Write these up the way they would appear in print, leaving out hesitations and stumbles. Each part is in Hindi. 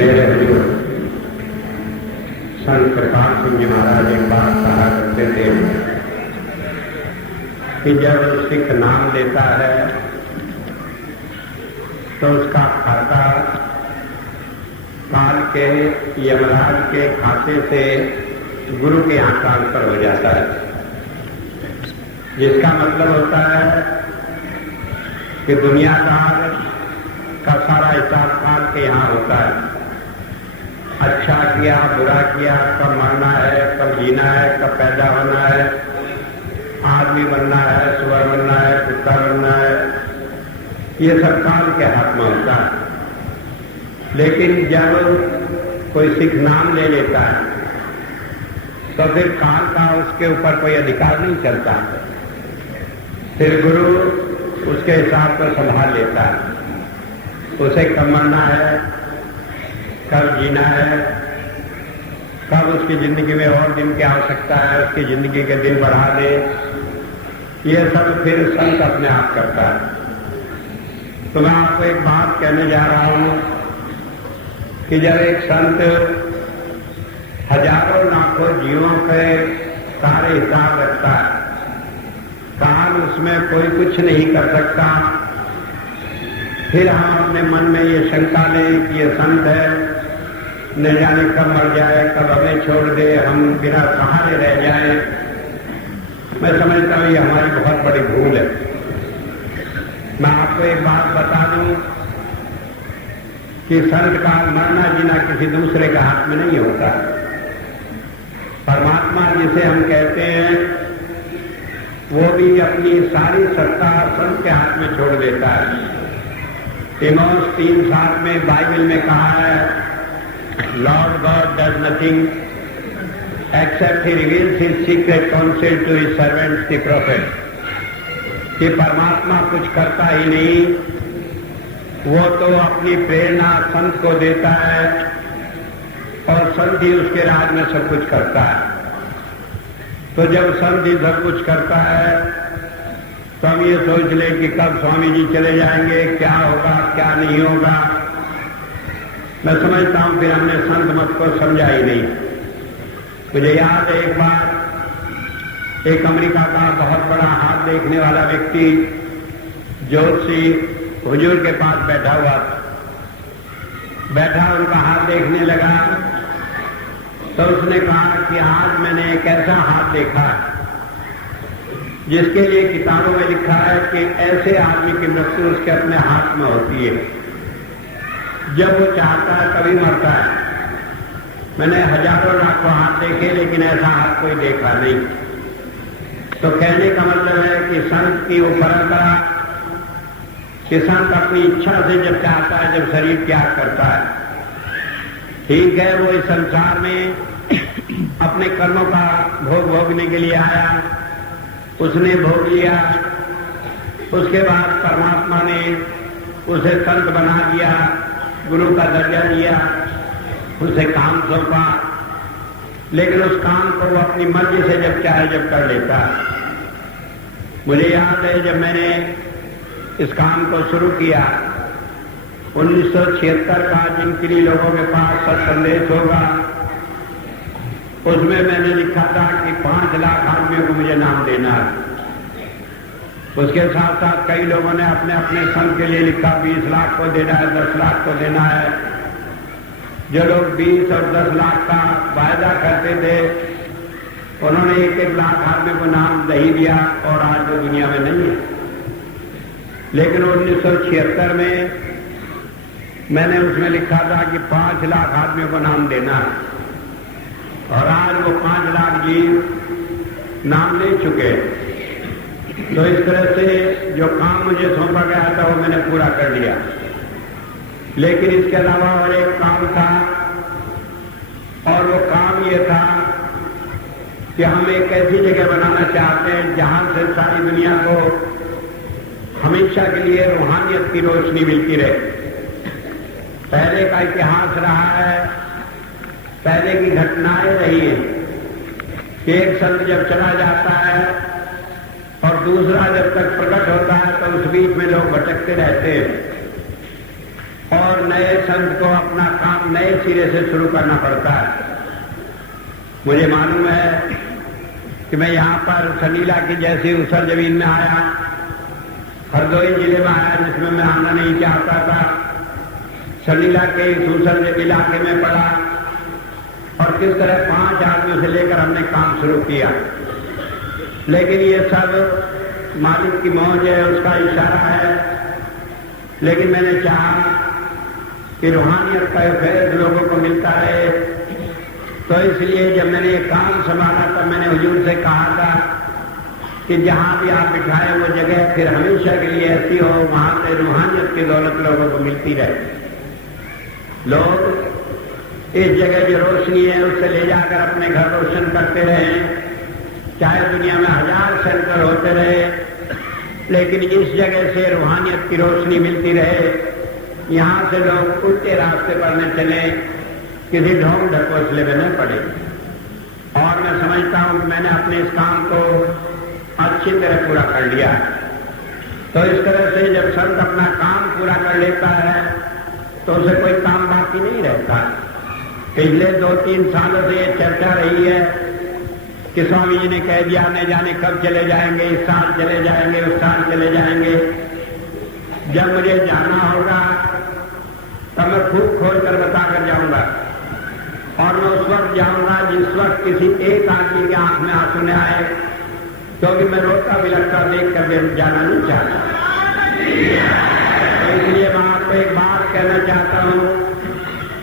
मेरे हजूर संत कृपाल सिंह जी महाराज एक बात कहा करते थे कि जब सिख नाम लेता है तो उसका खाता काल के यमराज के खाते से गुरु के यहाँ ट्रांसफर हो जाता है, जिसका मतलब होता है कि दुनियादार का सारा हिसाब काल के यहाँ होता है। अच्छा किया बुरा किया, कब मरना है, कब जीना है, कब पैदा होना है, आदमी बनना है, सुअर बनना है, कुत्ता बनना है, ये सब काल के हाथ में होता है। लेकिन जब कोई सिख नाम ले लेता है तो फिर काल का उसके ऊपर कोई अधिकार नहीं चलता, फिर गुरु उसके हिसाब को संभाल लेता है। उसे कब मरना है, कब जीना है, कब उसकी जिंदगी में और दिन की आवश्यकता है, उसकी जिंदगी के दिन बढ़ा दे, ये सब फिर संत अपने आप करता है। तो मैं आपको एक बात कहने जा रहा हूं कि जब एक संत हजारों लाखों जीवों के सारे हिसाब रखता है, काल उसमें कोई कुछ नहीं कर सकता, फिर हम अपने मन में ये शंका लें कि ये संत है, न जाने कब मर जाए, कब हमें छोड़ दे, हम बिना सहारे रह जाएं, मैं समझता हूं ये हमारी बहुत बड़ी भूल है। मैं आपको एक बात बता दूं कि संत का मरना जीना किसी दूसरे के हाथ में नहीं होता। परमात्मा जिसे हम कहते हैं वो भी अपनी सारी सत्ता संत के हाथ में छोड़ देता है। तिमोस 3:7 में बाइबल में कहा है, Lord God does nothing except he reveals his secret council to his servants the prophet, कि परमात्मा कुछ करता ही नहीं, वो तो अपनी प्रेरणा संत को देता है और संत ही उसके राज में सब कुछ करता है। तो जब संत ही सब कुछ करता है तो हम ये सोच लें कि कब स्वामी जी चले जाएंगे, क्या होगा क्या नहीं होगा। मैं समझता हूं फिर हमने संत मत को समझा ही नहीं। मुझे याद है एक बार एक अमेरिका का बहुत बड़ा हाथ देखने वाला व्यक्ति ज्योतिषी हुजूर के पास बैठा हुआ था। बैठा उनका हाथ देखने लगा तो उसने कहा कि आज मैंने एक ऐसा हाथ देखा जिसके लिए किताबों में लिखा है कि ऐसे आदमी की मृत्यु उसके अपने हाथ में होती है, जब वो चाहता है तभी मरता है। मैंने हजारों लाखों हाथ देखे लेकिन ऐसा हाथ कोई देखा नहीं। तो कहने का मतलब है कि संत की वो परंपरा कि संत अपनी इच्छा से जब चाहता है, जब शरीर त्याग करता है, ठीक है, वो इस संसार में अपने कर्मों का भोग भोगने के लिए आया, उसने भोग लिया, उसके बाद परमात्मा ने उसे संत बना दिया, गुरु का दर्जा दिया, उसे काम सौंपा, लेकिन उस काम को वो अपनी मर्जी से जब चाहे जब कर लेता। मुझे याद है जब मैंने इस काम को शुरू किया 1976 का, जिन किन्हीं लोगों के पास सत्संदेश होगा, उसमें मैंने लिखा था कि 5 लाख आदमियों को मुझे नाम देना है। उसके साथ साथ कई लोगों ने अपने अपने संघ के लिए लिखा 20 लाख को देना है, 10 लाख को देना है। जो लोग 20 और 10 लाख का वायदा करते थे उन्होंने 1-1 लाख आदमी को नाम नहीं दिया और आज वो दुनिया में नहीं है। लेकिन 1976 में मैंने उसमें लिखा था कि 5 लाख आदमियों को नाम देना है और आज वो 5 लाख जीव नाम ले चुके। तो इस तरह से जो काम मुझे सौंपा गया था वो मैंने पूरा कर लिया। लेकिन इसके अलावा और एक काम था और वो काम ये था कि हम एक ऐसी जगह बनाना चाहते हैं जहां से सारी दुनिया को हमेशा के लिए रूहानियत की रोशनी मिलती रहे। पहले का इतिहास रहा है, पहले की घटनाएं रही हैं कि एक संत जब चला जाता है और दूसरा जब तक प्रकट होता है तो उस बीच में लोग भटकते रहते हैं। और नए संत को अपना काम नए सिरे से शुरू करना पड़ता है। मुझे मालूम है कि मैं यहाँ पर सनीला की जैसी उसर जमीन में आया, हरदोई जिले में आया जिसमें मैं आना नहीं चाहता था। सनीला के इस उसर इलाके में पड़ा और किस तरह 5 आदमियों से लेकर हमने काम शुरू किया। लेकिन ये सब मालिक की मौज है, उसका इशारा है। लेकिन मैंने चाहा कि रूहानियत का फैज़ लोगों को मिलता रहे, तो इसलिए जब मैंने ये काम संभाला तब मैंने हुजूर से कहा था कि जहां भी आप बिठाए वो जगह फिर हमेशा के लिए ऐसी हो वहां से रूहानियत की दौलत लोगों को मिलती रहे। लोग इस जगह जो रोशनी है उससे ले जाकर अपने घर रोशन करते रहे, चाहे दुनिया में 1000 सेंटर होते रहे, लेकिन इस जगह से रूहानियत की रोशनी मिलती रहे। यहाँ से लोग उल्टे रास्ते पर न चले, किसी ढोंग ढकोसले में न पड़े। और मैं समझता हूं कि मैंने अपने इस काम को अच्छी तरह पूरा कर लिया। तो इस तरह से जब संत अपना काम पूरा कर लेता है तो उसे कोई काम बाकी नहीं रहता। पिछले 2-3 सालों से ये चर्चा रही है कि स्वामी जी ने कह दिया न जाने कब चले जाएंगे, इस साल चले जाएंगे, उस साल चले जाएंगे। जब मुझे जाना होगा तब मैं खूब खोल कर बताकर जाऊंगा, और मैं उस वक्त जाऊंगा जिस वक्त किसी एक आदमी की आंख में आंसू न आए, क्योंकि मैं रोता बिलखता देख कर जाना नहीं चाहता। तो इसलिए मैं आपको एक बात कहना चाहता हूं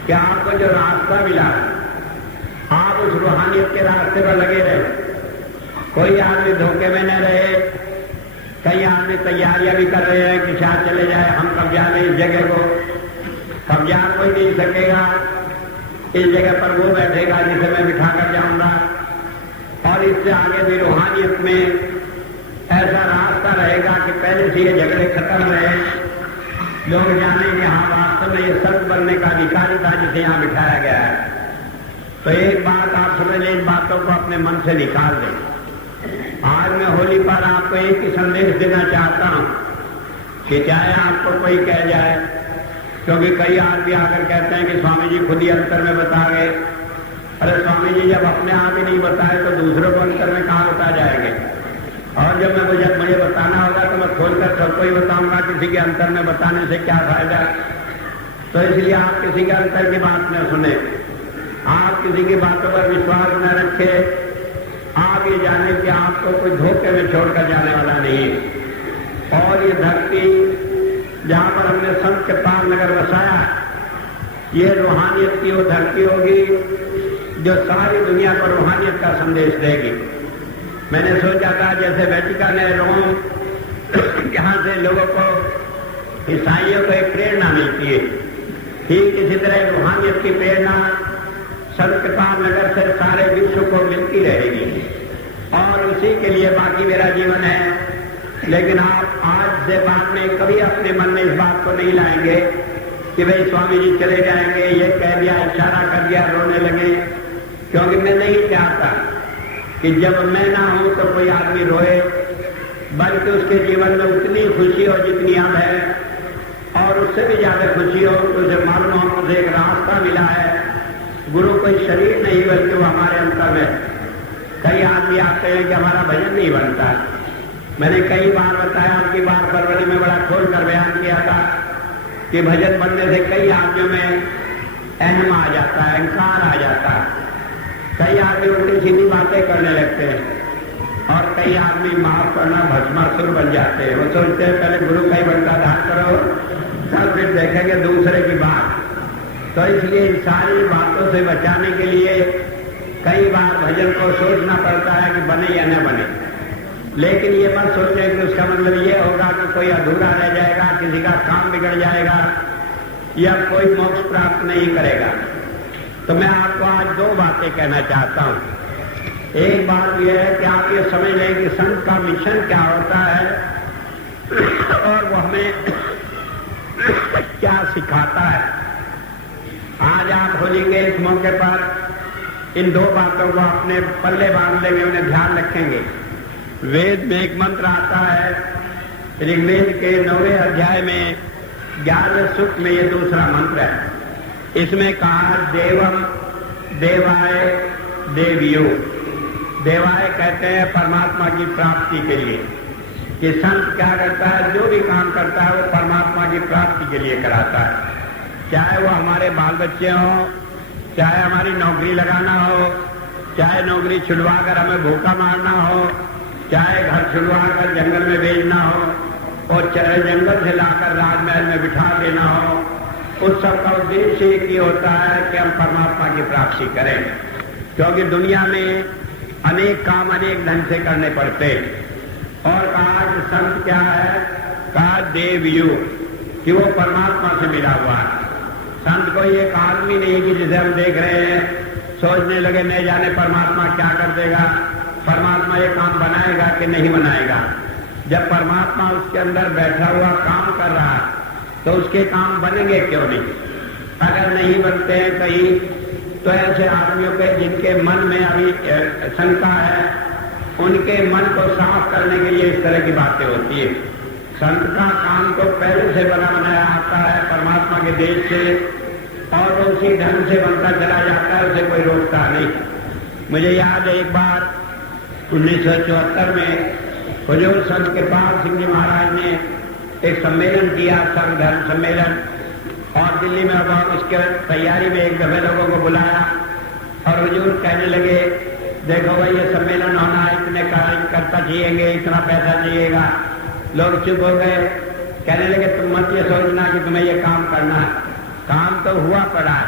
कि आपको जो रास्ता मिला आप उस रूहानियत के रास्ते पर लगे रहे। कोई आदमी धोखे में न रहे। कई आदमी तैयारियां भी कर रहे हैं कि शायद चले जाए, हम कब्जा लें इस जगह को। कब्जा कोई नहीं सकेगा, इस जगह पर वो बैठेगा जिसे मैं बिठा कर जाऊंगा। और इससे आगे भी रूहानियत में ऐसा रास्ता रहेगा कि पहले से ये झगड़े खत्म रहे, लोग जाने कि हाँ वास्तव में ये संत बनने का अधिकारी था जिसे यहाँ बिठाया गया है। तो एक बात आप समझ लें, इन बातों को अपने मन से निकाल दें। आज मैं होली पर आपको एक ही संदेश देना चाहता हूं कि चाहे आपको कोई कह जाए, क्योंकि कई आदमी आकर कहते हैं कि स्वामी जी खुद ही अंतर में बता गए। अरे स्वामी जी जब अपने आप ही नहीं बताए तो दूसरों को अंतर में कहाँ बता जाएंगे। और जब मुझे बताना होगा तो मैं खोलकर सबको ही बताऊंगा, किसी के अंतर में बताने से क्या फायदा। तो इसलिए आप किसी के अंतर की बात न सुने, आप किसी की बातों पर विश्वास न रखें। आप ये जाने कि आपको कोई धोखे में छोड़कर जाने वाला नहीं है। और ये धरती जहां पर हमने संत के पार नगर बसाया, ये रूहानियत की वो धरती होगी जो सारी दुनिया को रूहानियत का संदेश देगी। मैंने सोचा था जैसे वेटिकन है रोम, जहां से लोगों को ईसाइयों को एक प्रेरणा मिलती है, ठीक इसी तरह रूहानियत की प्रेरणा संत के पार नगर से सारे विश्व को मिलती रहेगी। और उसी के लिए बाकी मेरा जीवन है। लेकिन आप आज से बाद में कभी अपने मन में इस बात को नहीं लाएंगे कि भाई स्वामी जी चले जाएंगे, ये कह दिया, इशारा कर दिया, रोने लगे। क्योंकि मैं नहीं चाहता कि जब मैं ना हूं तो कोई आदमी रोए, बल्कि उसके जीवन में उतनी खुशी हो जितनी अब है, और उससे भी ज्यादा खुशी हो तो उसे मालूम हो मुझे एक रास्ता मिला है। गुरु कोई शरीर नहीं बल्कि वो हमारे अंतर में। कई आदमी आते हैं कि हमारा भजन नहीं बनता। मैंने कई बार बताया, आपकी बार फरवरी में बड़ा खोल कर बयान किया था कि भजन बनने से कई आदमियों में अहम आ जाता है, अहंकार आ जाता है। कई आदमी उल्टी सीधी बातें करने लगते हैं और कई आदमी माफ करना भस्मासुर बन जाते हैं। वो सोचते हैं पहले गुरु का ही बंटाधार करो, तब फिर देखेंगे दूसरे की बात। तो इसलिए इन सारी बातों से बचाने के लिए कई बार भजन को सोचना पड़ता है कि बने या न बने। लेकिन ये मत सोचें कि उसका मतलब ये होगा कि कोई अधूरा रह जाएगा, किसी का काम बिगड़ जाएगा या कोई मोक्ष प्राप्त नहीं करेगा। तो मैं आपको आज 2 बातें कहना चाहता हूं। एक बात यह है कि आप ये समझ लें कि संत का मिशन क्या होता है और वो हमें क्या सिखाता है। आज आप होली के इस मौके पर इन 2 बातों को अपने पल्ले बांध लेंगे, उन्हें ध्यान रखेंगे। वेद में एक मंत्र आता है, ऋग्वेद के 9वें अध्याय में ज्ञान सुख में ये दूसरा मंत्र है। इसमें कहा देवम देवाय देवियो। देवाय कहते हैं परमात्मा की प्राप्ति के लिए, कि संत क्या करता है, जो भी काम करता है वो परमात्मा की प्राप्ति के लिए कराता है। चाहे वो हमारे बाल बच्चे हों, चाहे हमारी नौकरी लगाना हो, चाहे नौकरी छुड़वा कर हमें भूखा मारना हो, चाहे घर छुड़वा कर जंगल में भेजना हो, और चाहे जंगल से लाकर राजमहल में बिठा देना हो, उस सब का उद्देश्य एक ही होता है कि हम परमात्मा की प्राप्ति करें। क्योंकि दुनिया में अनेक काम अनेक ढंग से करने पड़ते। और कहा कि संत क्या है, कहा देवयु, कि वो परमात्मा से मिला हुआ है। संत कोई एक आदमी नहीं कि जिसे हम देख रहे हैं सोचने लगे नहीं जाने परमात्मा क्या कर देगा, परमात्मा ये काम बनाएगा कि नहीं बनाएगा। जब परमात्मा उसके अंदर बैठा हुआ काम कर रहा है तो उसके काम बनेंगे क्यों नहीं? अगर नहीं बनते हैं कहीं, तो ऐसे आदमियों के जिनके मन में अभी शंका है, उनके मन को साफ करने के लिए इस तरह की बातें होती है। संत का काम तो पहले से बना बनाया आता है परमात्मा के देश से, और उसी ढंग से बनता चला जाता है, उसे कोई रोकता नहीं। मुझे याद है एक बार 1974 में हुजूर संत कृपाल सिंह जी महाराज ने एक सम्मेलन किया, सर्व धर्म सम्मेलन, और दिल्ली में अब उसके तैयारी में एक दफे लोगों को बुलाया और हुजूर कहने लगे देखो भाई ये सम्मेलन होना है, इतने कार्यकर्ता चाहिएंगे, इतना पैसा चाहिएगा। लोग चुप हो गए, कहने लगे तुम मत ये सोचना कि तुम्हें ये काम करना है, काम तो हुआ पड़ा है,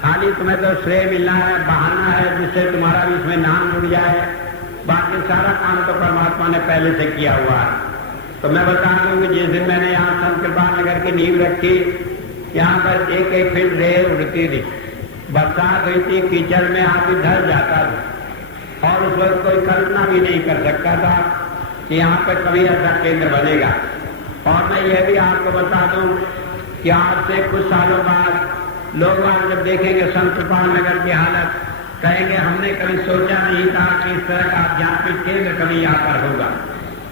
खाली तुम्हें तो श्रेय मिलना है, बहाना है जिससे तुम्हारा भी इसमें नाम जुड़ जाए, बाकी सारा काम तो परमात्मा ने पहले से किया हुआ है। तो मैं बता दूं कि जिस दिन मैंने यहाँ संत कृपाल नगर की नींव रखी, यहाँ पर एक एक फीट रेल उड़ती थी, बरसात हुई थी, कीचड़ में आदमी धस जाता था, और उस वक्त कोई कल्पना भी नहीं कर सकता था कि यहाँ पर कभी ऐसा केंद्र बनेगा। और मैं ये भी आपको बता दूं कि आज से कुछ सालों बाद लोग आज जब देखेंगे संत कृपाल नगर की हालत, कहेंगे हमने कभी सोचा नहीं था कि इस तरह का आध्यात्मिक केंद्र कभी यहाँ पर होगा।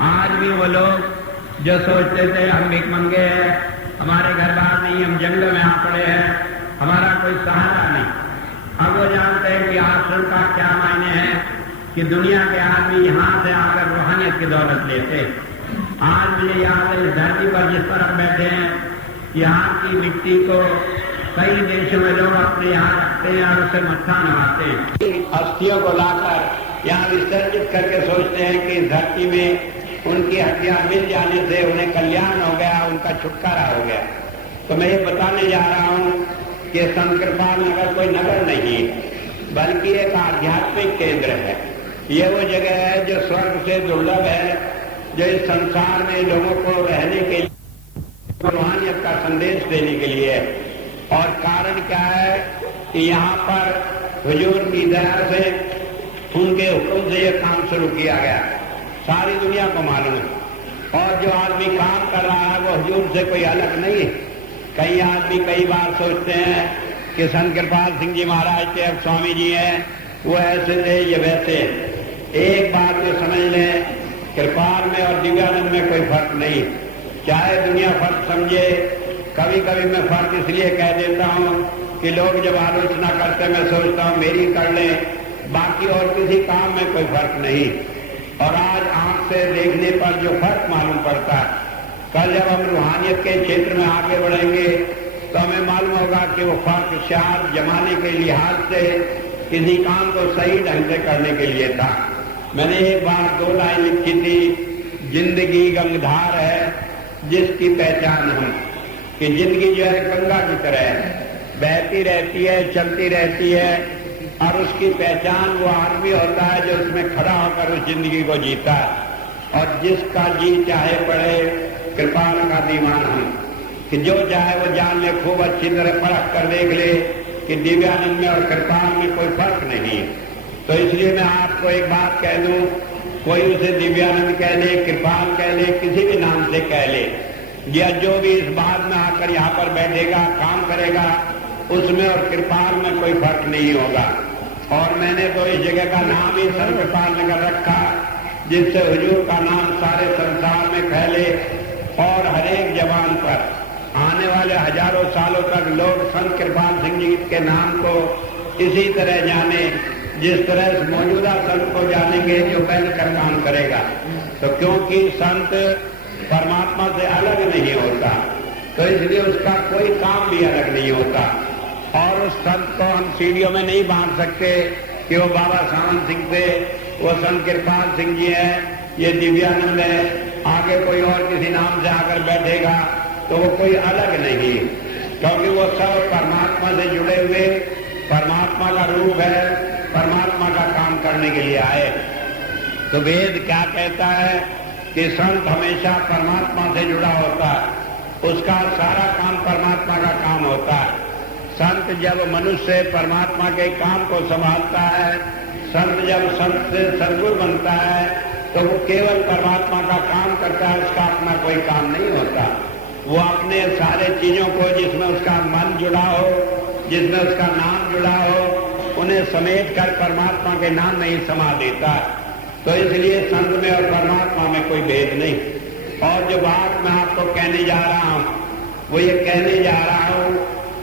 आज भी वो लोग जो सोचते थे हम भिख मंगे हैं, हमारे घर बार नहीं, हम जंगल में आ पड़े हैं, हमारा कोई सहारा नहीं, अब वो जानते हैं कि आश्रम का क्या मायने हैं, कि दुनिया के आदमी यहाँ से आकर रूहानियत की दौलत लेते। आज मुझे याद है इस धरती पर जिस पर हम बैठे हैं, यहाँ की मिट्टी को कई देशों में लोग अपने यहाँ रखते हैं और उसे मत्था नवाते हैं। अस्थियों को लाकर यहाँ विसर्जित करके सोचते हैं कि इस धरती में उनकी हड्डियां मिल जाने से उन्हें कल्याण हो गया, उनका छुटकारा हो गया। तो मैं ये बताने जा रहा हूँ कि संत कृपाल नगर कोई नगर नहीं बल्कि एक आध्यात्मिक केंद्र है। ये वो जगह है जो स्वर्ग से दुर्लभ है, जो इस संसार में लोगों को रहने के लिए, रूहानियत का संदेश देने के लिए है। और कारण क्या है कि यहाँ पर हुजूर की दया से, उनके हुक्म से ये काम शुरू किया गया, सारी दुनिया को मालूम है। और जो आदमी काम कर रहा है वो हुजूर से कोई अलग नहीं है। कई आदमी कई बार सोचते हैं कि संत कृपाल सिंह जी महाराज के अब स्वामी जी हैं, वो ऐसे थे ये वैसे। एक बात जो समझ लें, कृपाल में और दिव्यानंद में कोई फर्क नहीं, चाहे दुनिया फर्क समझे। कभी कभी मैं फर्क इसलिए कह देता हूँ कि लोग जब आलोचना करते मैं सोचता हूँ मेरी कर लें, बाकी और किसी काम में कोई फर्क नहीं। और आज आंख से देखने पर जो फर्क मालूम पड़ता है, कल जब हम रूहानियत के क्षेत्र में आगे बढ़ेंगे तो हमें मालूम होगा कि वो फर्क शायद जमाने के लिहाज से किसी काम को सही ढंग से करने के लिए था। मैंने एक बार 2 लाइन लिखी थी, जिंदगी गंगाधार है जिसकी पहचान हम, कि जिंदगी जो है गंगा की तरह है, बहती रहती है, चलती रहती है, और उसकी पहचान वो आदमी होता है जो उसमें खड़ा होकर उस जिंदगी को जीता है। और जिसका जी चाहे पड़े कृपाल का दीवान हम, कि जो चाहे वो जान ले, खूब अच्छी तरह परख कर देख ले कि दिव्यानंद में और कृपाल में कोई फर्क नहीं है। तो इसलिए मैं आपको एक बात कह दूं, कोई उसे दिव्यानंद कह ले, कृपाल कह ले, किसी भी नाम से कह ले, या जो भी इस बात में आकर यहाँ पर बैठेगा, काम करेगा, उसमें और कृपाल में कोई फर्क नहीं होगा। और मैंने तो इस जगह का नाम ही संत कृपाल नगर रखा, जिससे हुजूर का नाम सारे संसार में फैले और हर एक जबान पर आने वाले हजारों सालों तक लोग संत कृपाल सिंह जी के नाम को इसी तरह जाने जिस तरह मौजूदा संत को जानेंगे जो पहले कर काम करेगा। तो क्योंकि संत परमात्मा से अलग नहीं होता, तो इसलिए उसका कोई काम भी अलग नहीं होता। और उस संत को हम सीढ़ियों में नहीं बांध सकते कि वो बाबा सावंत सिंह थे, वो संत कृपाल सिंह जी है, ये दिव्यानंद है, आगे कोई और किसी नाम से आकर बैठेगा तो वो कोई अलग नहीं, क्योंकि वो सब परमात्मा से जुड़े हुए परमात्मा का रूप है, परमात्मा का काम करने के लिए आए। तो वेद क्या कहता है कि संत हमेशा परमात्मा से जुड़ा होता है, उसका सारा काम परमात्मा का काम होता है। संत जब मनुष्य परमात्मा के काम को संभालता है, संत जब संत से सद्गुरु बनता है तो वो केवल परमात्मा का काम करता है, उसका अपना कोई काम नहीं होता। वो अपने सारे चीजों को जिसमें उसका मन जुड़ा हो, जिसमें उसका नाम जुड़ा हो, उन्हें समेट कर परमात्मा के नाम में ही समा देता है। तो इसलिए संत में और परमात्मा में कोई भेद नहीं। और जो बात मैं आपको कहने जा रहा हूं वो ये कहने जा रहा हूं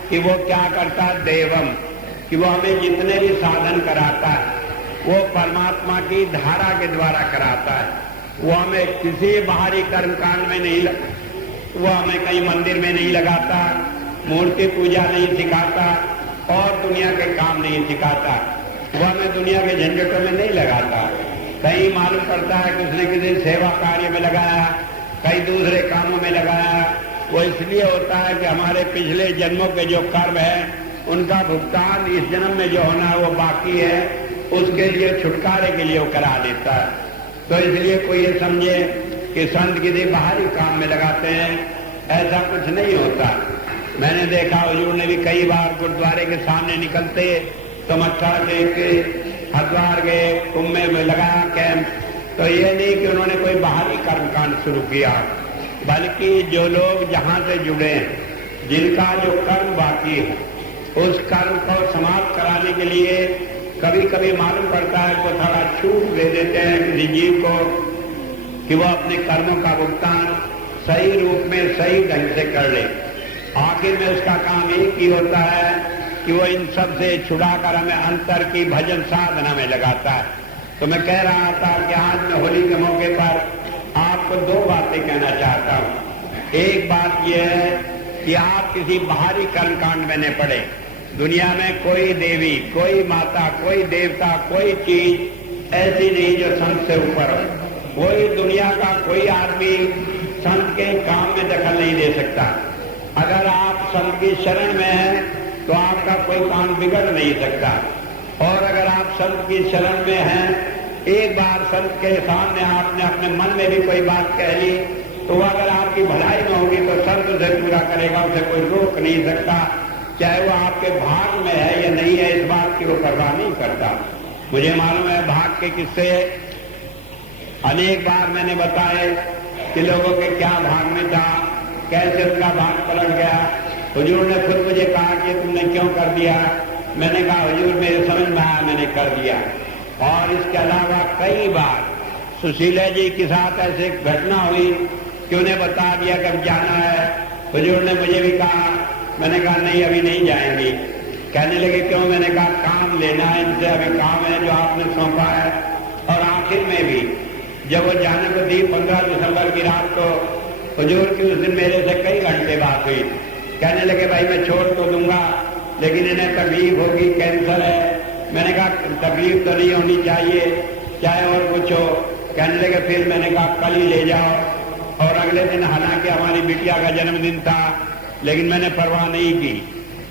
कि वो क्या करता है, देवम, कि वो हमें जितने भी साधन कराता है वो परमात्मा की धारा के द्वारा कराता है। वो हमें किसी बाहरी कर्मकांड में नहीं, वो हमें कहीं मंदिर में नहीं लगाता, मूर्ति पूजा नहीं सिखाता और दुनिया के काम नहीं सिखाता। वो हमें दुनिया के झंझटों में नहीं लगाता। कहीं मालूम पड़ता है कि उसने किसी सेवा कार्य में लगाया, कई दूसरे कामों में लगाया। वो इसलिए होता है कि हमारे पिछले जन्मों के जो कर्म है उनका भुगतान इस जन्म में जो होना है वो बाकी है, उसके लिए छुटकारे के लिए वो करा देता है। तो इसलिए कोई ये समझे कि संत किसी बाहरी काम में लगाते हैं, ऐसा कुछ नहीं होता। मैंने देखा हुजूर ने भी कई बार गुरुद्वारे के सामने निकलते तो मत्था टेक के हरिद्वार गए, कुंभ में लगाया कैंप। तो ये नहीं कि उन्होंने कोई बाहरी कर्मकांड शुरू किया, बल्कि जो लोग जहां से जुड़े हैं, जिनका जो कर्म बाकी है, उस कर्म को समाप्त कराने के लिए कभी कभी मालूम पड़ता है को थोड़ा छूट दे देते हैं किसी जीव को कि वो अपने कर्मों का भुगतान सही रूप में सही ढंग से कर ले। आखिर में उसका काम एक ही होता है कि वो इन सब से छुड़ाकर हमें अंतर की भजन साधना में लगाता है। तो मैं कह रहा था कि आज मैं होली के मौके पर आपको दो बातें कहना चाहता हूं। एक बात यह है कि आप किसी बाहरी कर्मकांड में न पड़े। दुनिया में कोई देवी, कोई माता, कोई देवता, कोई चीज ऐसी नहीं जो संत से ऊपर हो। कोई दुनिया का कोई आदमी संत के काम में दखल नहीं दे सकता। अगर आप संत की शरण में हैं तो आपका कोई काम बिगड़ नहीं सकता। और अगर आप संत की शरण में हैं, एक बार संत के सामने आपने अपने मन में भी कोई बात कह ली तो अगर आपकी भलाई में होगी तो संत उसे पूरा करेगा, उसे कोई रोक नहीं सकता। चाहे वो आपके भाग में है या नहीं है, इस बात की वो परवाह नहीं करता। मुझे मालूम है भाग के किस्से अनेक बार मैंने बताए कि लोगों के क्या भाग में था, कैसे उनका भाग पलट गया। हुजूर ने खुद मुझे कहा कि तुमने क्यों कर दिया। मैंने कहा हुजूर मेरे समझ में आया, मैंने कर दिया। और इसके अलावा कई बार सुशीला जी के साथ ऐसे घटना हुई कि उन्हें बता दिया कब जाना है। हुजूर ने मुझे भी कहा, मैंने कहा नहीं अभी नहीं जाएंगी। कहने लगे क्यों? मैंने कहा काम लेना है इनसे, अभी काम है जो आपने सौंपा है। और आखिर में भी जब वो जाने को दी 15 दिसंबर की रात को, हुजूर की उस दिन मेरे से कई घंटे बात हुई। कहने लगे भाई मैं छोड़ तो दूंगा लेकिन इन्हें तकलीफ होगी, कैंसर है। मैंने कहा तकलीफ तो नहीं होनी चाहिए, चाहे और कुछ हो। कहने लगे फिर मैंने कहा कल ही ले जाओ। और अगले दिन हालांकि हमारी बिटिया का जन्मदिन था लेकिन मैंने परवाह नहीं की।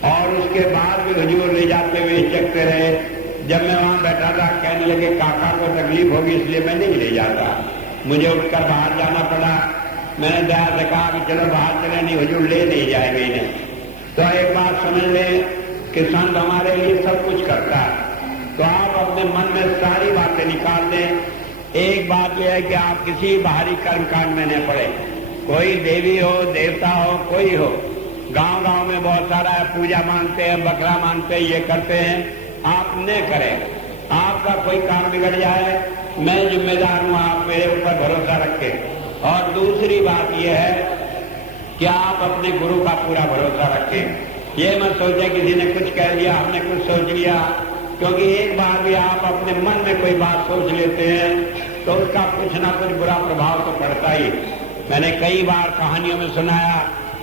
और उसके बाद भी हुजूर ले जाते हुए चकते रहे। जब मैं वहां बैठा था कहने लगे काका को तकलीफ होगी इसलिए मैं नहीं ले जाता। मुझे उठकर बाहर जाना पड़ा। मैंने दया से कहा कि चलो बाहर चले, नहीं हुजूर ले नहीं जाएंगे इन्हें। तो एक बात समझ लें कि संत हमारे लिए सब कुछ करता है। तो आप अपने मन में सारी बातें निकाल दें। एक बात यह है कि आप किसी बाहरी कर्मकांड में न पड़े। कोई देवी हो, देवता हो, कोई हो, गांव गांव में बहुत सारा है, पूजा मानते हैं, बकरा मानते हैं, ये करते हैं। आप न करें। आपका कोई काम बिगड़ जाए मैं जिम्मेदार हूं, आप मेरे ऊपर भरोसा रखें। और दूसरी बात यह है कि आप अपने गुरु का पूरा भरोसा रखें। ये मत सोचे किसी ने कुछ कह दिया, हमने कुछ सोच लिया, क्योंकि एक बार भी आप अपने मन में कोई बात सोच लेते हैं तो उसका कुछ ना कुछ बुरा प्रभाव तो पड़ता ही। मैंने कई बार कहानियों में सुनाया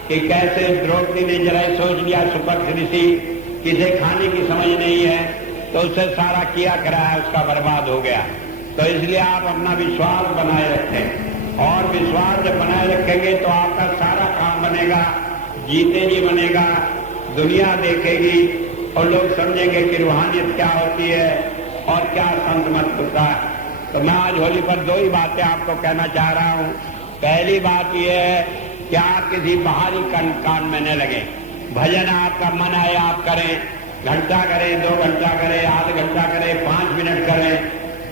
कि कैसे द्रौपदी ने जरा सोच लिया सुपथ ऋषि किसे खाने की समझ नहीं है तो उससे सारा किया कराया उसका बर्बाद हो गया। तो इसलिए आप अपना विश्वास बनाए रखें, और विश्वास जब बनाए रखेंगे तो आपका सारा काम बनेगा, जीते जी बनेगा, दुनिया देखेगी और लोग समझेंगे कि रूहानियत क्या होती है और क्या संत मत होता है। तो मैं आज होली पर दो ही बातें आपको कहना चाह रहा हूं। पहली बात यह है कि आप किसी बाहरी कान में न लगे। भजन आपका मन आए आप करें, घंटा करें, 2 घंटा करें, आधा घंटा करें, 5 मिनट करें,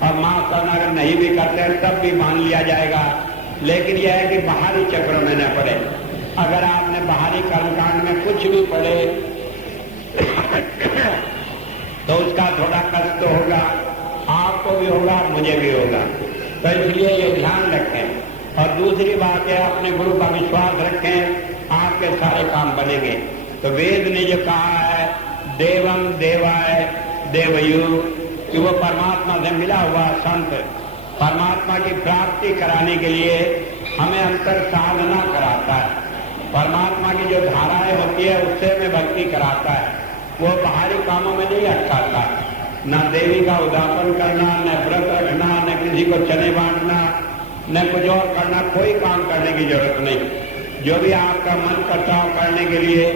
और माफ करना अगर नहीं भी करते हैं तब भी मान लिया जाएगा। लेकिन यह है कि बाहरी चक्रों में न पड़े। अगर आपने बाहरी कर्मकांड में कुछ भी पढ़े तो उसका थोड़ा कष्ट तो होगा, आपको भी होगा, मुझे भी होगा। तो इसलिए ये ध्यान रखें। और दूसरी बात है अपने गुरु का विश्वास रखें, आपके सारे काम बनेंगे। तो वेद ने जो कहा है देवम देवाय देवयु, कि वो परमात्मा से मिला हुआ संत परमात्मा की प्राप्ति कराने के लिए हमें अंतर साधना कराता है। परमात्मा की जो धाराएं होती है उससे हमें भक्ति कराता है। वो बाहरी कामों में नहीं अटकाता। न देवी का उदापन करना, न व्रत रखना, न किसी को चने बांटना, न कुछ और करना, कोई काम करने की जरूरत नहीं। जो भी आपका मन करता हो करने के लिए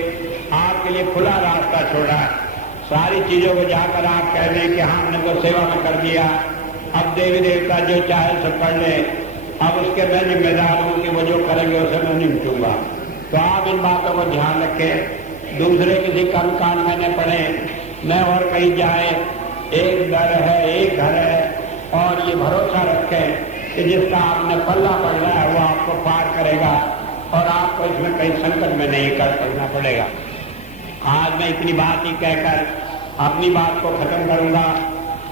आपके लिए खुला रास्ता छोड़ा है। सारी चीजों को जाकर आप कह दें कि हाँ हमने तो सेवा में कर दिया, अब देवी देवता जो चाहे सब कर ले, अब उसके मैं जिम्मेदार हूं कि वो जो करेंगे उसे मैं निपटूंगा। तो आप इन बातों को ध्यान रखें। दूसरे किसी कर्मकांड में न पड़े, न और कहीं जाए। एक दर है, एक घर है, और ये भरोसा रखें कि जिसका आपने पल्ला पड़ रहा है वो आपको पार करेगा और आपको इसमें कहीं संकट में नहीं कर पड़ना पड़ेगा। आज मैं इतनी बात ही कहकर अपनी बात को खत्म करूंगा।